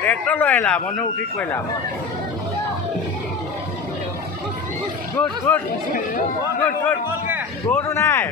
Tractor লৈ আহিলা মানুহ উঠি কৰিলা গুড গুড গুড গুড গৰুটো নাই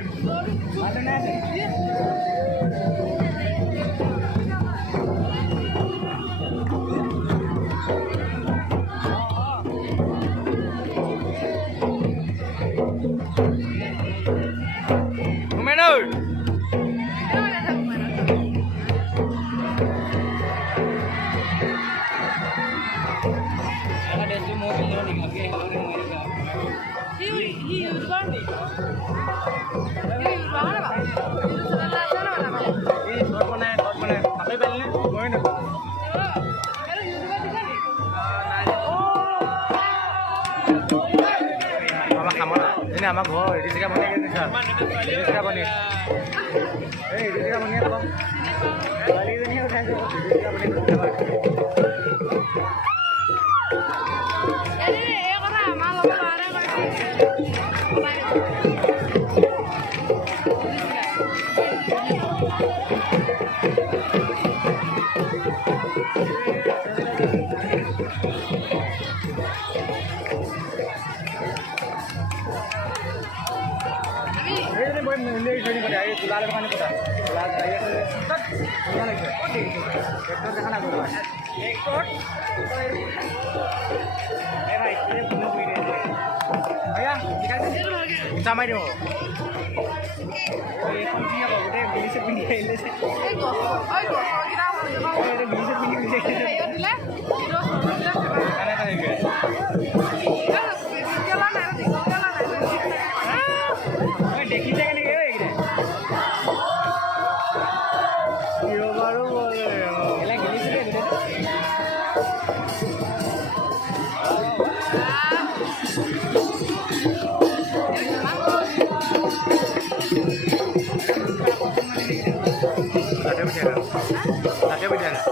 আমাৰ ঘৰ এৰি জেগা বনি এৰি জেগা বনি এই এৰি জেগা বনি অলপ ছোৱালীজনীয়ে উঠাইছে এৰি জেগা বনি गुलाल पानी पता गुलाल चाहिए तो क्या लगे ट्रैक्टर देखा ना गुलाल ट्रैक्टर ए भाई ये पुनो कोई नहीं भैया निकाल दे ऊंचा मार दो ये कौन सी है बोले मिली से पिनी है ले से ए गो गिरा हो ये मिली से पिनी मिली से ये दिले हीरो दिले खाना खाने के चला ना देखी जाएगा नहीं ada bedanya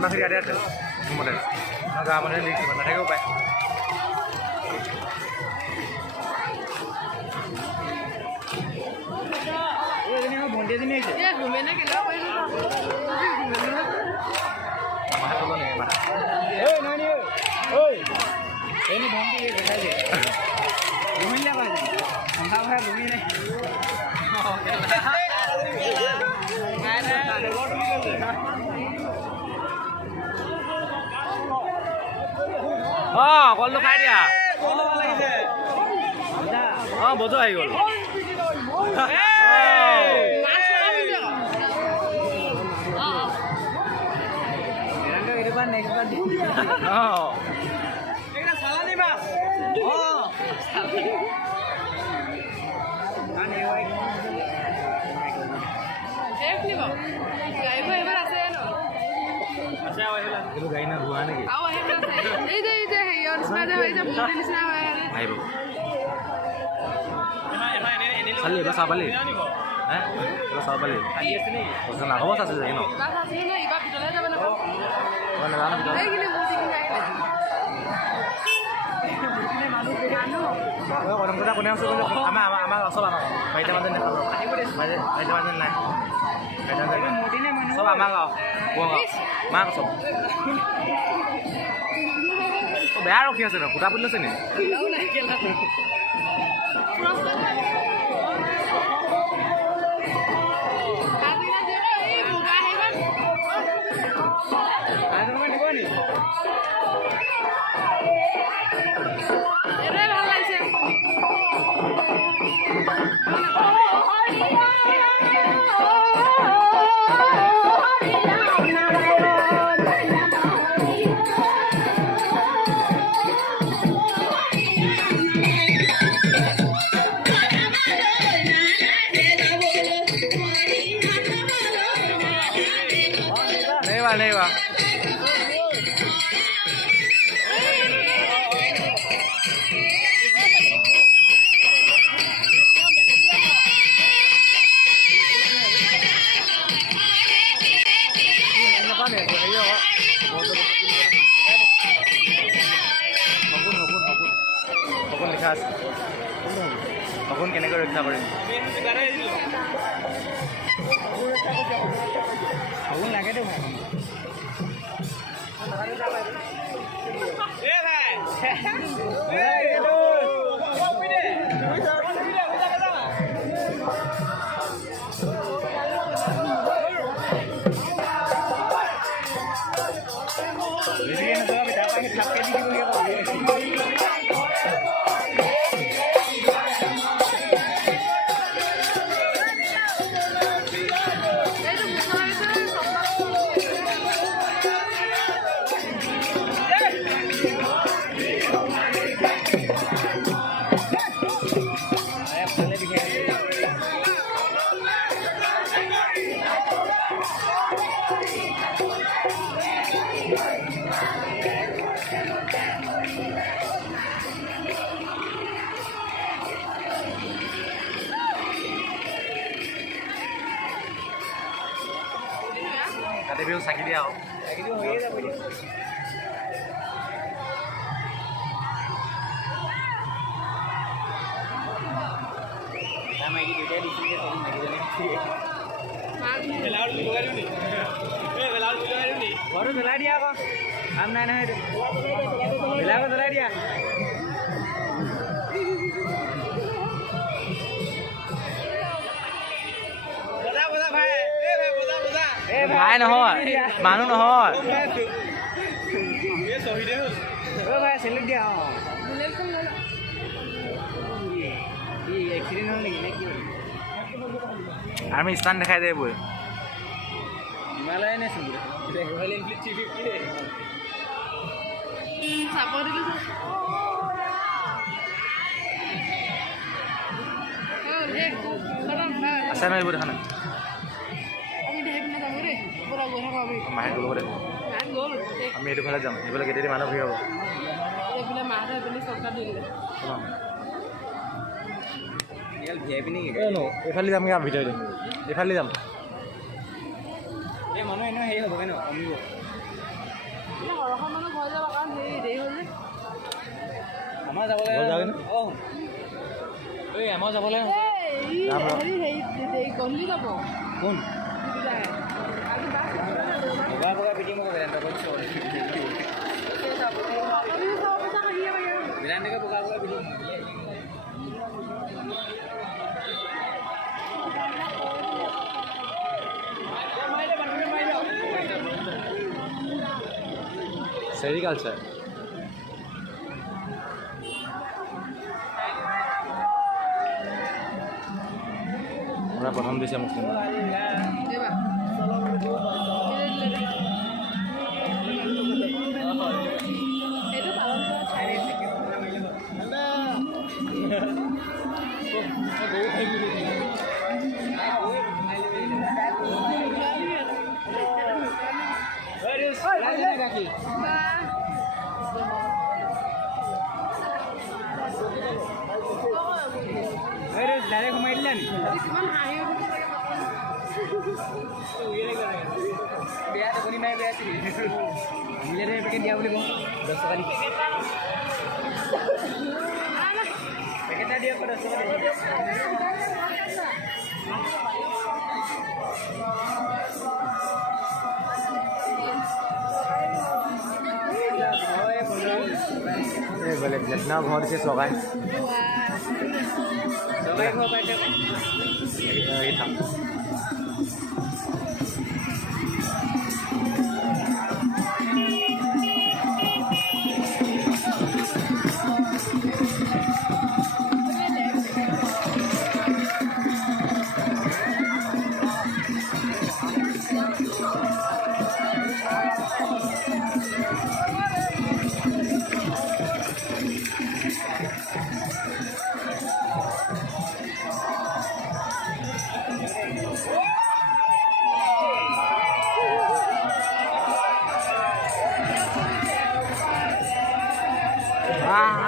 masih ada kemudian agak mana di mana ada apa ini mau bonde sini aja ya gimana kita apa ini mahal dulu nih mana nani ini bonde ya kita aja घूमिन क्या बात हम सब है घूमिन है কলটো খাই দিয়া বজো আহি গ'ল গাড়ী না ধোৱা নেকি আহিব খালি এবাৰ চাব পালি এবাৰ চাব পালি নাগবছ আছে চাগে ন নাজানো কথা কোনে আছো আমাৰ চব আমাৰ বাৰিটা মানুহ নেখালো বাৰিটা মানুহ নাই চব আমাৰ গাঁও পুৱা গাঁও মাক চব বেয়া ৰখি আছে ন ফুটা পুলি আছে নি नहीं बा কথা আছে অকণ কেনেকৈ ৰক্ষা কৰিম লাগেতো কাতি বিহু চাকি দিয়া হওক চাকি দিও হৈয়ে যাব দিয়া মাইকি দুটাই দিছিলে তখন মাইকিজনী ঘৰটো জ্বলাই দিয়া আকৌ কাম নাই নহয় এইটো ভেলাঘৰ জ্বলাই দিয়া ভাই নহয় মানুহ নহয় ভাই চেলুট দিয়া এক্সিডেণ্ট হ'ল নেকি নে কি আমি স্থান দেখাই দে বৈ হিমালয় নে আছে নহয় এইবোৰ দেখা নাই মাহে গ'ল আমি এইটো ফালে যাম এইফালে কেতিয়াদি মানুহ ভিৰ হ'ব এইফালে যাম ভিতৰতে এইফালে যাম এই মানুহ এনেও হেৰি হ'বগৈ ন কমিব আমাৰ যাবলৈ এই আমাৰ যাবলৈ কোন বগা বগা পিটি মোক বিৰান্দকে বগা বগা পিটি সেৰিকালচাৰ আমৰা প্ৰথম দিছে মুসলিম ডাইৰেক্ট ঘুমাই দিলেন বেয়া টোপনি মাৰি বেয়া মিলে পেকেট দিয়া বুলি কওঁ 10 টকা দি পেকেট এটা দিয়া 10 টকা बोले जितना घर से सगाई सगाई हो बैठे ये था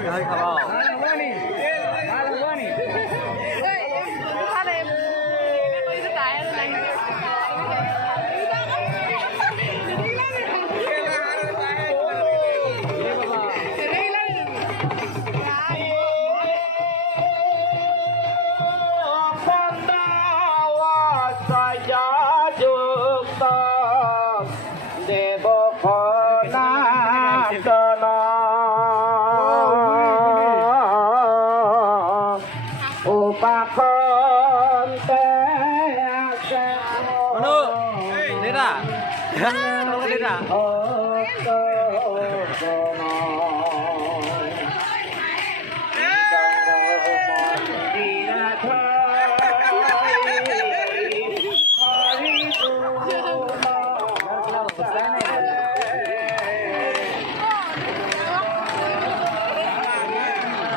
Hơi khá bò. Manu, Leda. Tolong Leda.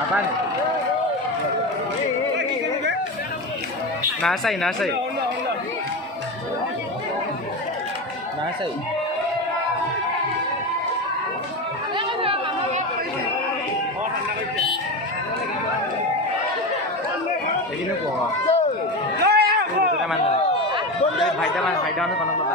Apaan? Nasay. Nasay. Jadi nó của cái ăn rồi. Phải đo nó còn không được.